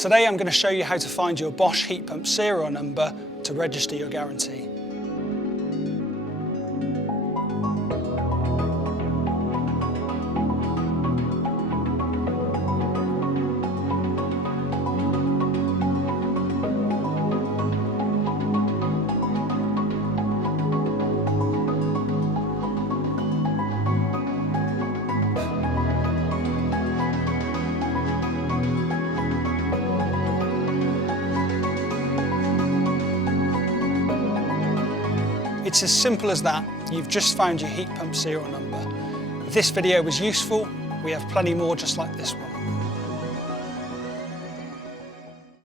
Today I'm going to show you how to find your Bosch heat pump serial number to register your guarantee. It's as simple as that. You've just found your heat pump serial number. If this video was useful, we have plenty more just like this one.